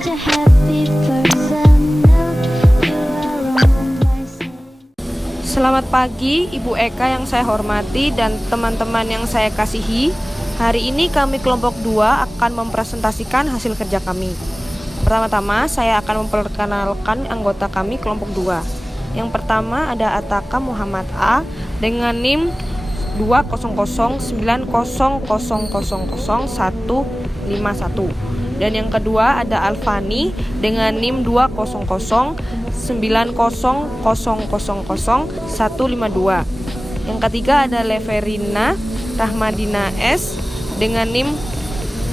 such a happy person. No, you are wrong by saying. Selamat pagi Ibu Eka yang saya hormati dan teman-teman yang saya kasihi. Hari ini kami kelompok 2 akan mempresentasikan hasil kerja kami. Pertama-tama saya akan memperkenalkan anggota kami kelompok 2. Yang pertama ada Ataka Muhammad A dengan NIM 20000000151. Dan yang kedua ada Alfani dengan NIM 20090000152. Yang ketiga ada Leverina Rahmadina S dengan NIM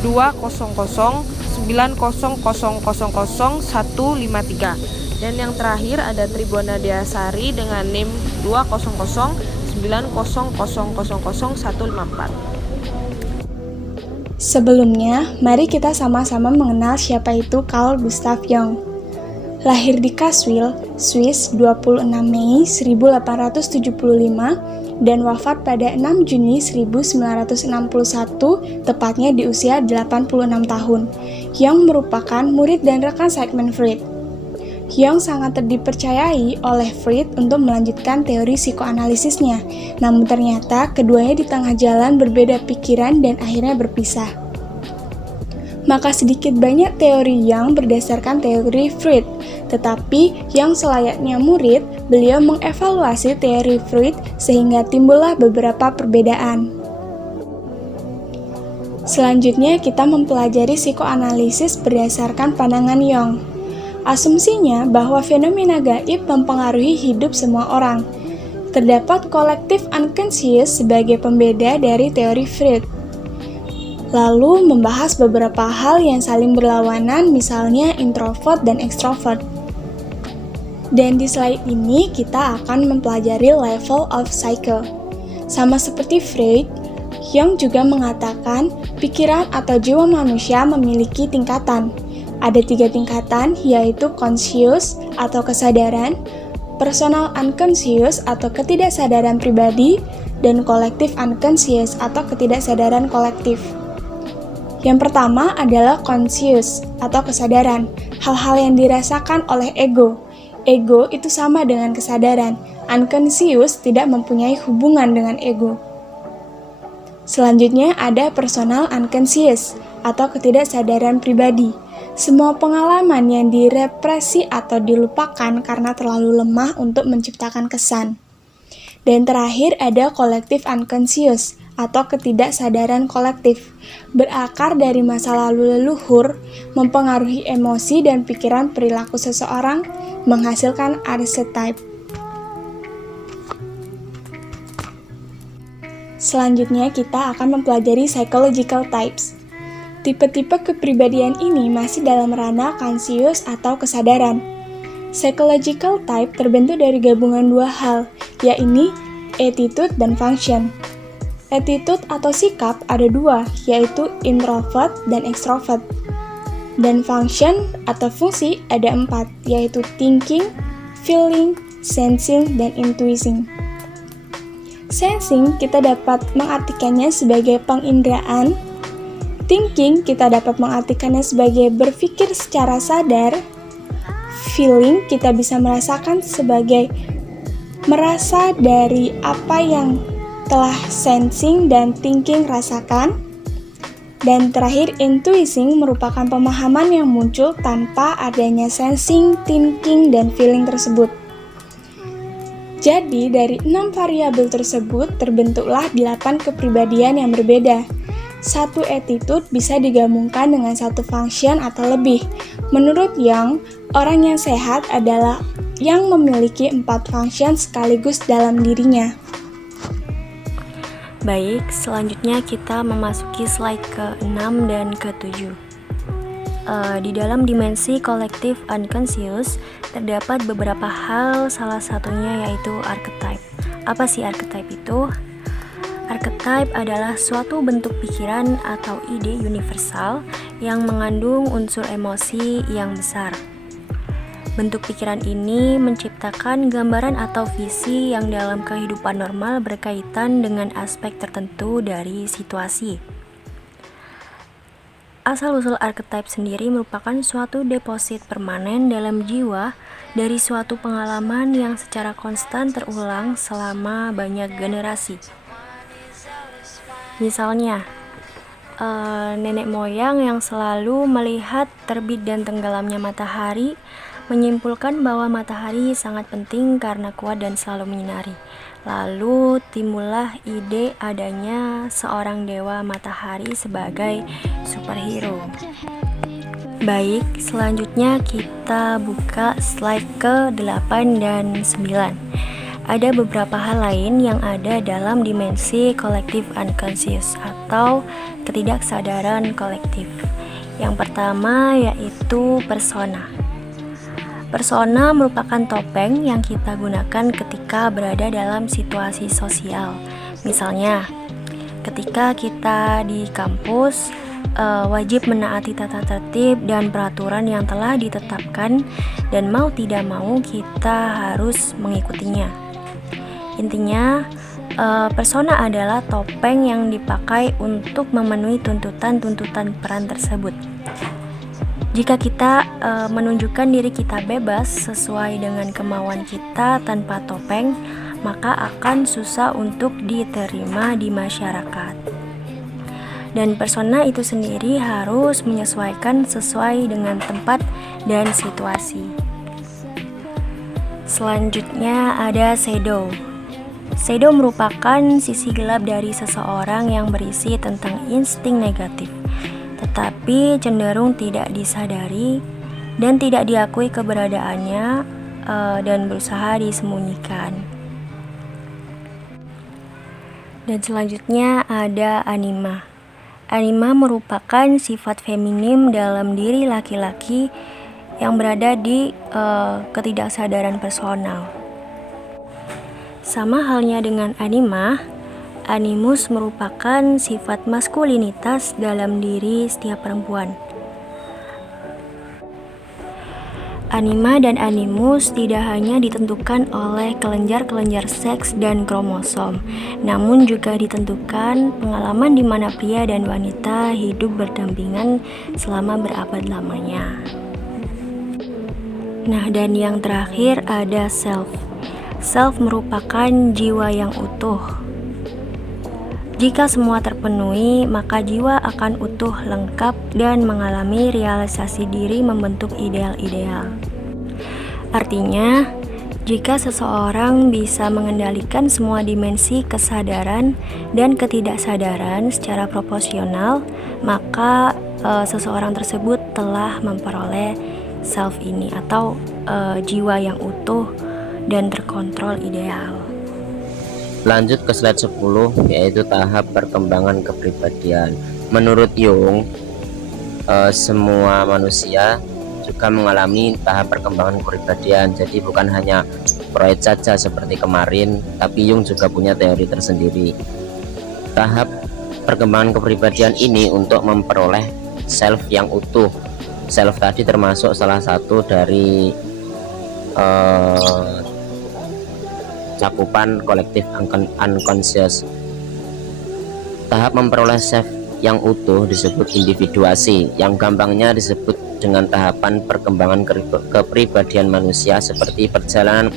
20090000153. Dan yang terakhir ada Tribona Deasari dengan NIM 20090000154. Sebelumnya, mari kita sama-sama mengenal siapa itu Carl Gustav Jung. Lahir di Kassel, Swiss 26 Mei 1875 dan wafat pada 6 Juni 1961, tepatnya di usia 86 tahun, yang merupakan murid dan rekan Sigmund Freud. Jung sangat dipercayai oleh Freud untuk melanjutkan teori psikoanalisisnya, namun ternyata keduanya di tengah jalan berbeda pikiran dan akhirnya berpisah. Maka sedikit banyak teori Jung berdasarkan teori Freud, tetapi Jung selayaknya murid, beliau mengevaluasi teori Freud sehingga timbullah beberapa perbedaan. Selanjutnya kita mempelajari psikoanalisis berdasarkan pandangan Jung. Asumsinya bahwa fenomena gaib mempengaruhi hidup semua orang. Terdapat kolektif unconscious sebagai pembeda dari teori Freud. Lalu membahas beberapa hal yang saling berlawanan, misalnya introvert dan extrovert. Dan di slide ini kita akan mempelajari level of psyche. Sama seperti Freud, Jung juga mengatakan pikiran atau jiwa manusia memiliki tingkatan. Ada 3 tingkatan, yaitu conscious atau kesadaran, personal unconscious atau ketidaksadaran pribadi, dan collective unconscious atau ketidaksadaran kolektif. Yang pertama adalah conscious atau kesadaran, hal-hal yang dirasakan oleh ego. Ego itu sama dengan kesadaran, unconscious tidak mempunyai hubungan dengan ego. Selanjutnya ada personal unconscious atau ketidaksadaran pribadi. Semua pengalaman yang direpresi atau dilupakan karena terlalu lemah untuk menciptakan kesan. Dan terakhir ada collective unconscious atau ketidaksadaran kolektif, berakar dari masa lalu leluhur, mempengaruhi emosi dan pikiran perilaku seseorang, menghasilkan archetype. Selanjutnya kita akan mempelajari psychological types. Tipe-tipe kepribadian ini masih dalam ranah conscious atau kesadaran. Psychological type terbentuk dari gabungan 2 hal, yaitu attitude dan function. Attitude atau sikap ada 2, yaitu introvert dan extrovert. Dan function atau fungsi ada 4, yaitu thinking, feeling, sensing, dan intuiting. Sensing kita dapat mengartikannya sebagai penginderaan. Thinking kita dapat mengartikannya sebagai berpikir secara sadar. Feeling kita bisa merasakan sebagai merasa dari apa yang telah sensing dan thinking rasakan. Dan terakhir, intuiting merupakan pemahaman yang muncul tanpa adanya sensing, thinking, dan feeling tersebut. Jadi, dari 6 variabel tersebut terbentuklah 8 kepribadian yang berbeda. Satu attitude bisa digabungkan dengan satu function atau lebih. Menurut Jung, orang yang sehat adalah yang memiliki 4 function sekaligus dalam dirinya. Baik, selanjutnya kita memasuki slide ke-6 dan ke-7. Di dalam dimensi kolektif unconscious, terdapat beberapa hal, salah satunya yaitu archetype. Apa sih archetype itu? Archetype adalah suatu bentuk pikiran atau ide universal yang mengandung unsur emosi yang besar. Bentuk pikiran ini menciptakan gambaran atau visi yang dalam kehidupan normal berkaitan dengan aspek tertentu dari situasi. Asal-usul archetype sendiri merupakan suatu deposit permanen dalam jiwa dari suatu pengalaman yang secara konstan terulang selama banyak generasi. Misalnya, nenek moyang yang selalu melihat terbit dan tenggelamnya matahari menyimpulkan bahwa matahari sangat penting karena kuat dan selalu menyinari. Lalu timbullah ide adanya seorang dewa matahari sebagai superhero. Baik, selanjutnya kita buka slide ke-8 dan 9. Ada beberapa hal lain yang ada dalam dimensi collective unconscious atau ketidaksadaran kolektif. Yang pertama yaitu persona. Persona merupakan topeng yang kita gunakan ketika berada dalam situasi sosial. Misalnya, ketika kita di kampus, wajib menaati tata tertib dan peraturan yang telah ditetapkan, dan mau tidak mau kita harus mengikutinya. Intinya, persona adalah topeng yang dipakai untuk memenuhi tuntutan-tuntutan peran tersebut. Jika kita menunjukkan diri kita bebas sesuai dengan kemauan kita tanpa topeng, maka akan susah untuk diterima di masyarakat. Dan persona itu sendiri harus menyesuaikan sesuai dengan tempat dan situasi. Selanjutnya ada shadow. Shadow merupakan sisi gelap dari seseorang yang berisi tentang insting negatif, tetapi cenderung tidak disadari dan tidak diakui keberadaannya dan berusaha disembunyikan. Dan selanjutnya ada anima. Anima merupakan sifat feminim dalam diri laki-laki yang berada di ketidaksadaran personal. Sama halnya dengan anima, animus merupakan sifat maskulinitas dalam diri setiap perempuan. Anima dan animus tidak hanya ditentukan oleh kelenjar-kelenjar seks dan kromosom, namun juga ditentukan pengalaman di mana pria dan wanita hidup berdampingan selama berabad lamanya. Nah, dan yang terakhir ada self. Self merupakan jiwa yang utuh. Jika semua terpenuhi, maka jiwa akan utuh, lengkap, dan mengalami realisasi diri membentuk ideal-ideal. Artinya, jika seseorang bisa mengendalikan semua dimensi kesadaran dan ketidaksadaran secara proporsional, maka seseorang tersebut telah memperoleh self ini atau jiwa yang utuh dan terkontrol ideal. Lanjut ke slide 10, yaitu tahap perkembangan kepribadian. Menurut Jung, semua manusia juga mengalami tahap perkembangan kepribadian. Jadi bukan hanya Freud saja seperti kemarin, tapi Jung juga punya teori tersendiri. Tahap perkembangan kepribadian ini untuk memperoleh self yang utuh. Self tadi termasuk salah satu dari cakupan kolektif unconscious. Tahap memperoleh self yang utuh disebut individuasi, yang gampangnya disebut dengan tahapan perkembangan kepribadian manusia seperti perjalanan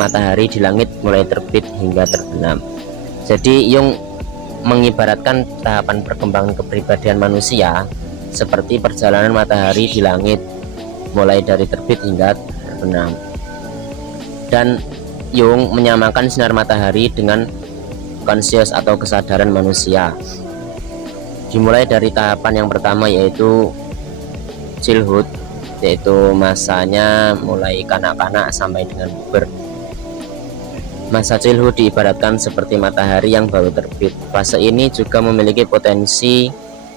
matahari di langit mulai terbit hingga terbenam. Jadi Jung mengibaratkan tahapan perkembangan kepribadian manusia seperti perjalanan matahari di langit mulai dari terbit hingga terbenam. Dan Jung menyamakan sinar matahari dengan conscious atau kesadaran manusia. Dimulai dari tahapan yang pertama yaitu childhood, yaitu masanya mulai kanak-kanak sampai dengan puber. Masa childhood diibaratkan seperti matahari yang baru terbit. Fase ini juga memiliki potensi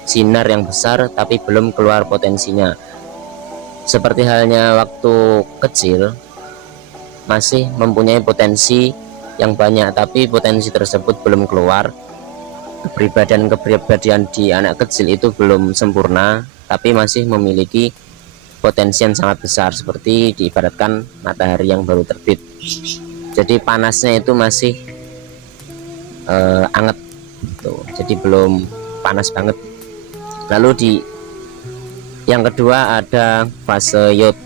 sinar yang besar tapi belum keluar potensinya. Seperti halnya waktu kecil, masih mempunyai potensi yang banyak tapi potensi tersebut belum keluar. Kepribadian di anak kecil itu belum sempurna tapi masih memiliki potensi yang sangat besar, seperti diibaratkan matahari yang baru terbit. Jadi panasnya itu masih anget tuh, jadi belum panas banget. Lalu di Yang kedua ada fase youth,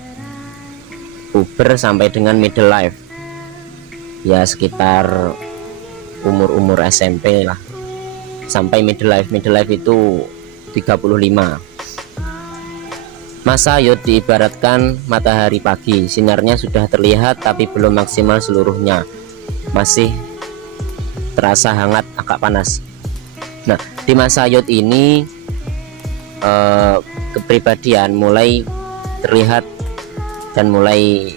puber sampai dengan middle life, ya sekitar umur SMP lah sampai middle life. Middle life itu 35. Masa youth diibaratkan matahari pagi, sinarnya sudah terlihat tapi belum maksimal seluruhnya, masih terasa hangat, agak panas. Nah, di masa youth ini kepribadian mulai terlihat dan mulai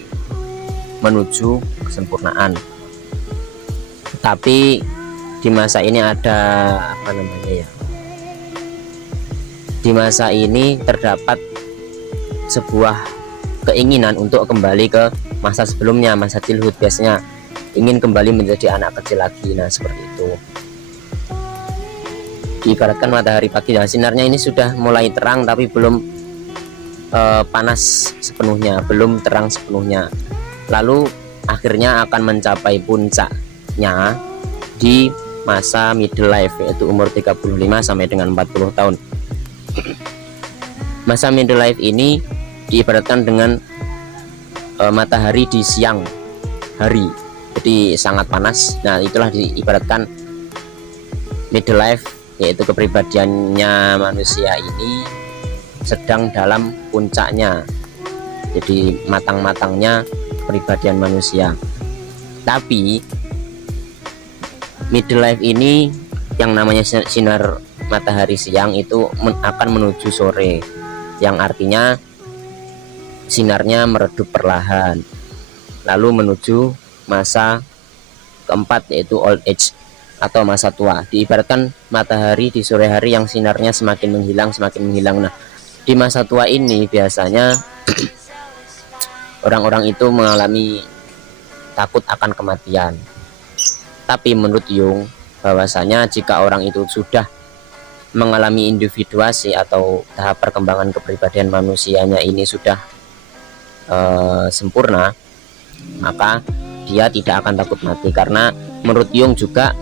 menuju kesempurnaan. Tapi di masa ini ada apa namanya ya? Di masa ini terdapat sebuah keinginan untuk kembali ke masa sebelumnya, masa childhood. Biasanya ingin kembali menjadi anak kecil lagi. Nah, seperti itu. Diibaratkan matahari pagi, nah, sinarnya ini sudah mulai terang tapi belum panas sepenuhnya, belum terang sepenuhnya. Lalu akhirnya akan mencapai puncaknya di masa middle life, yaitu umur 35 sampai dengan 40 tahun. Masa middle life ini diibaratkan dengan matahari di siang hari, jadi sangat panas. Nah, itulah diibaratkan middle life, yaitu kepribadiannya manusia ini sedang dalam puncaknya, jadi matang-matangnya kepribadian manusia. Tapi middle life ini yang namanya sinar matahari siang itu akan menuju sore, yang artinya sinarnya meredup perlahan, lalu menuju masa keempat, yaitu old age atau masa tua. Diibaratkan matahari di sore hari yang sinarnya semakin menghilang. Nah, di masa tua ini biasanya orang-orang itu mengalami takut akan kematian. Tapi menurut Jung, bahwasanya jika orang itu sudah mengalami individuasi atau tahap perkembangan kepribadian manusianya ini sudah sempurna, maka dia tidak akan takut mati. Karena menurut Jung juga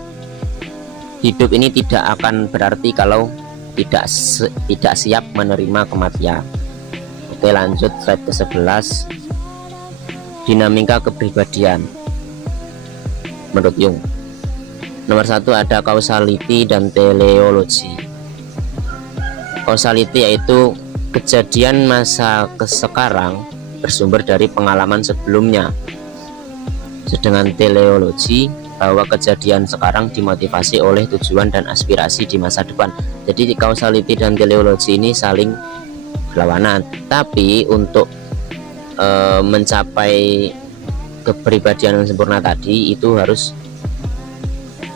hidup ini tidak akan berarti kalau tidak siap menerima kematian. Oke, lanjut slide ke-11. Dinamika kepribadian menurut Jung. Nomor 1 ada causality dan teleologi. Causality yaitu kejadian masa sekarang bersumber dari pengalaman sebelumnya. Sedangkan teleologi bahwa kejadian sekarang dimotivasi oleh tujuan dan aspirasi di masa depan. Jadi causality dan teleologi ini saling berlawanan. Tapi untuk mencapai kepribadian yang sempurna tadi itu harus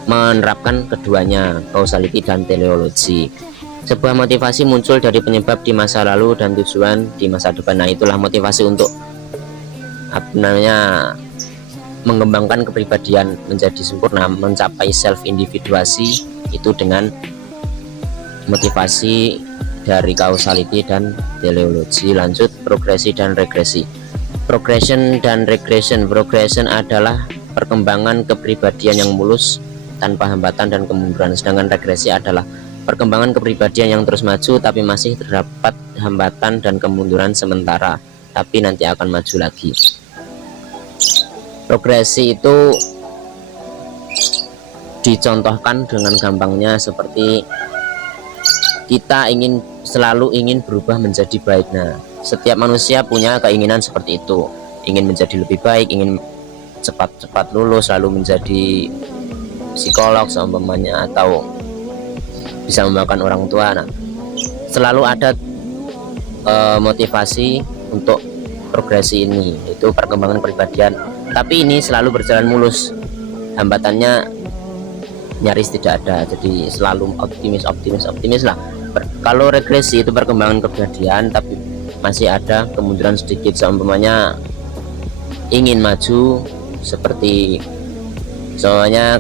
menerapkan keduanya, causality dan teleologi. Sebuah motivasi muncul dari penyebab di masa lalu dan tujuan di masa depan. Nah, itulah motivasi untuk mengembangkan kepribadian menjadi sempurna, mencapai self individuasi itu dengan motivasi dari causality dan teleologi. Lanjut progresi dan regresi. Progression dan regression. Progression adalah perkembangan kepribadian yang mulus tanpa hambatan dan kemunduran, sedangkan regresi adalah perkembangan kepribadian yang terus maju tapi masih terdapat hambatan dan kemunduran sementara, tapi nanti akan maju lagi. Progresi itu dicontohkan dengan gampangnya seperti kita selalu ingin berubah menjadi baik. Nah, setiap manusia punya keinginan seperti itu, ingin menjadi lebih baik, ingin cepat-cepat lulus lalu menjadi psikolog seumpamanya, atau bisa membanggakan orang tua. Nah, selalu ada motivasi untuk progresi ini, itu perkembangan kepribadian. Tapi ini selalu berjalan mulus, hambatannya nyaris tidak ada, jadi selalu optimis lah. Kalau regresi itu perkembangan kepribadian tapi masih ada kemunduran sedikit, seumpamanya ingin maju, seperti soalnya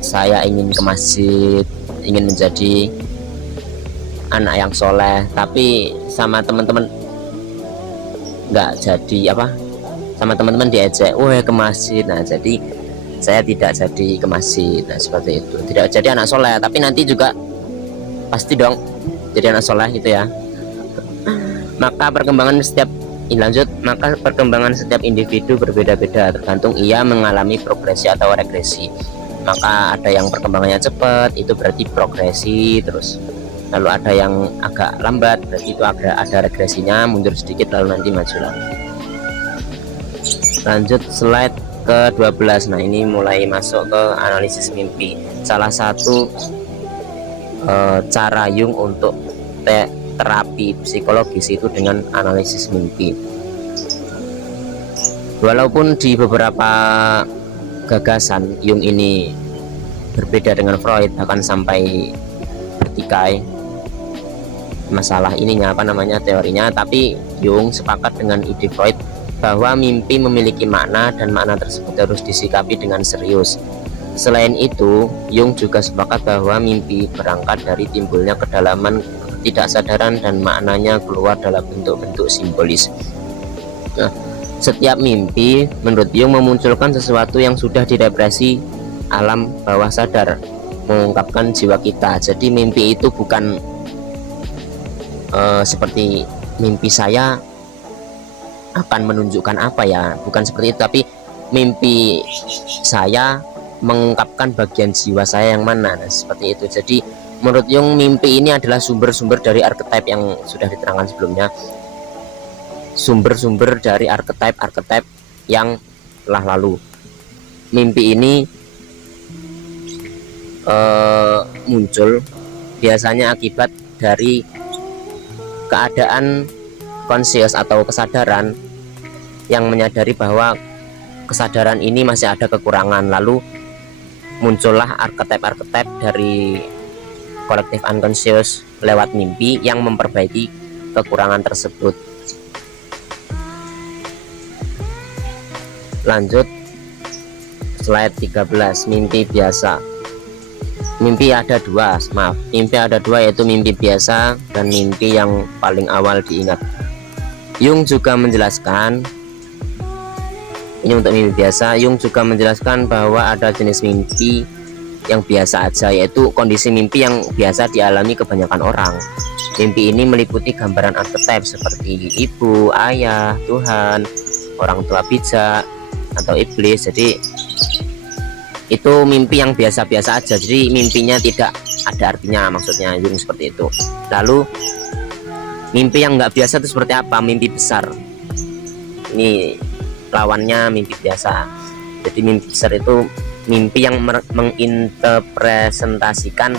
saya ingin ke masjid, ingin menjadi anak yang soleh, tapi sama teman-teman nggak jadi sama teman-teman diajak, ke masjid. Nah, jadi saya tidak jadi ke masjid. Nah, seperti itu, tidak jadi anak soleh, tapi nanti juga pasti dong jadi anak soleh gitu ya. Maka perkembangan setiap individu berbeda-beda, tergantung ia mengalami progresi atau regresi. Maka ada yang perkembangannya cepat, itu berarti progresi terus. Lalu ada yang agak lambat, berarti itu ada regresinya, mundur sedikit lalu nanti maju lagi. Lanjut slide ke-12. Nah, ini mulai masuk ke analisis mimpi. Salah satu cara Jung untuk terapi psikologis itu dengan analisis mimpi. Walaupun di beberapa gagasan Jung ini berbeda dengan Freud, bahkan sampai bertikai masalah ininya teorinya, tapi Jung sepakat dengan ide Freud bahwa mimpi memiliki makna dan makna tersebut harus disikapi dengan serius. Selain itu, Jung juga sepakat bahwa mimpi berangkat dari timbulnya kedalaman ketidaksadaran dan maknanya keluar dalam bentuk-bentuk simbolis. Nah, setiap mimpi menurut Jung memunculkan sesuatu yang sudah direpresi alam bawah sadar, mengungkapkan jiwa kita. Jadi mimpi itu bukan seperti mimpi saya akan menunjukkan apa ya, bukan seperti itu, tapi mimpi saya mengungkapkan bagian jiwa saya yang mana. Nah, seperti itu. Jadi menurut Jung mimpi ini adalah sumber-sumber dari archetype yang sudah diterangkan sebelumnya, sumber-sumber dari archetype yang telah lalu. Mimpi ini muncul biasanya akibat dari keadaan conscious atau kesadaran yang menyadari bahwa kesadaran ini masih ada kekurangan, lalu muncullah archetype dari kolektif unconscious lewat mimpi yang memperbaiki kekurangan tersebut. Lanjut slide 13, mimpi biasa. Mimpi ada dua, yaitu mimpi biasa dan mimpi yang paling awal diingat. Jung juga menjelaskan, ini untuk mimpi biasa, Jung juga menjelaskan bahwa ada jenis mimpi yang biasa aja, yaitu kondisi mimpi yang biasa dialami kebanyakan orang. Mimpi ini meliputi gambaran archetype seperti ibu, ayah, Tuhan, orang tua bijak, atau iblis. Jadi itu mimpi yang biasa-biasa aja, jadi mimpinya tidak ada artinya, maksudnya Jung seperti itu. Lalu mimpi yang nggak biasa itu seperti apa? Mimpi besar. Ini lawannya mimpi biasa. Jadi mimpi besar itu mimpi yang menginterpretasikan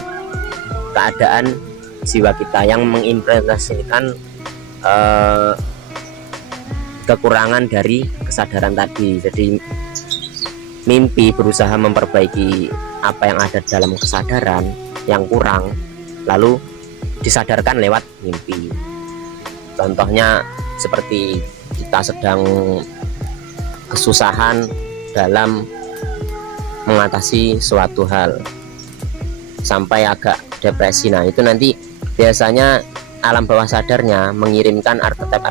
keadaan jiwa kita, yang menginterpretasikan kekurangan dari kesadaran tadi. Jadi mimpi berusaha memperbaiki apa yang ada dalam kesadaran yang kurang, lalu disadarkan lewat mimpi. Contohnya seperti kita sedang kesusahan dalam mengatasi suatu hal sampai agak depresi. Nah, itu nanti biasanya alam bawah sadarnya mengirimkan archetype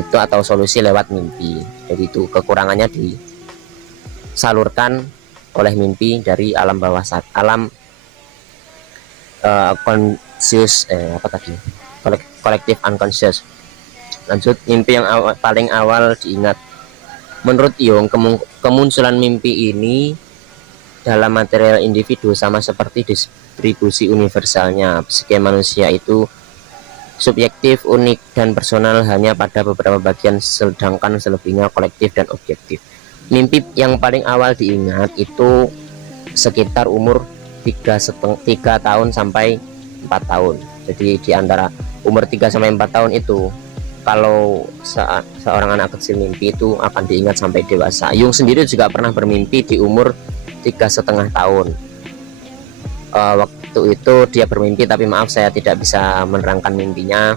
itu atau solusi lewat mimpi. Jadi itu kekurangannya disalurkan oleh mimpi dari alam bawah sadar, alam conscious, kolektif unconscious. Lanjut, mimpi yang paling awal diingat. Menurut Jung, kemunculan mimpi ini dalam material individu sama seperti distribusi universalnya. Psike manusia itu subjektif, unik, dan personal hanya pada beberapa bagian, sedangkan selebihnya kolektif dan objektif. Mimpi yang paling awal diingat itu sekitar umur 3 tahun sampai 4 tahun. Jadi di antara umur 3 sampai 4 tahun itu, kalau seorang anak kecil mimpi itu akan diingat sampai dewasa. Jung sendiri juga pernah bermimpi di umur 3,5 tahun. Waktu itu dia bermimpi, tapi maaf saya tidak bisa menerangkan mimpinya,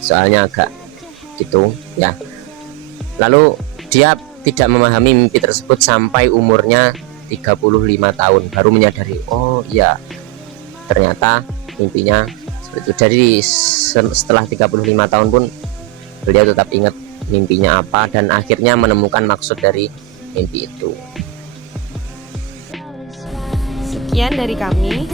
soalnya agak gitu ya. Lalu dia tidak memahami mimpi tersebut sampai umurnya 35 tahun baru menyadari, oh iya ternyata mimpinya seperti itu. Jadi setelah 35 tahun pun beliau tetap ingat mimpinya apa dan akhirnya menemukan maksud dari mimpi itu. Sekian dari kami.